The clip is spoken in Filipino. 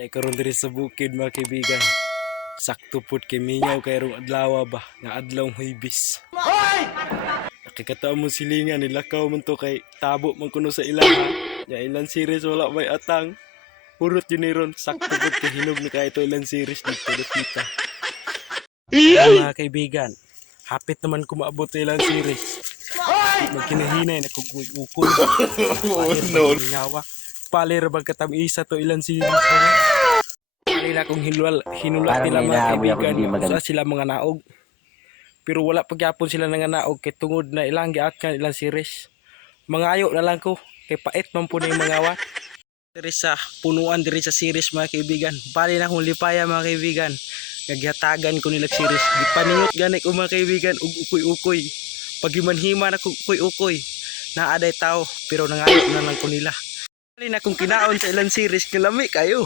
Dahil karon diri sa bukid mga kaibigan. Sakto pud kay mingaw kay rong adlaw ba nga adlawng Huwebes. Nakikataon mo silingan nilakaw man to kay tabo man kuno sa ilaha. Ya ilan series wala may atang. Purot yun ni ron sakto pud kay hinog na kay ito ilan series dito kita. Mga kaibigan, hapit naman kumaabot sa ilang series. Magkinahinay na kugukul. No. Palir bang katamisa to ilang series. Palir akong hinula nila mga kaibigan. Sa sila mga naog. Pero wala pagyapon sila nga naog kay tungod na ilang giatkan ilang series. Mangayo na lang ko kay pait man po na yung mga awat. Diri sa punuan diri sa series mga kaibigan. Bali na akong lipaya mga kaibigan. Naghatagan ko nilang series. Gipaningot gani ko mga kaibigan ug ukoy-ukoy. Pagimanhima na kog ukoy-ukoy. Naaday tao pero nangayo na lang ko nila. Bali na akong kinaon sa ilang series kalami kayo.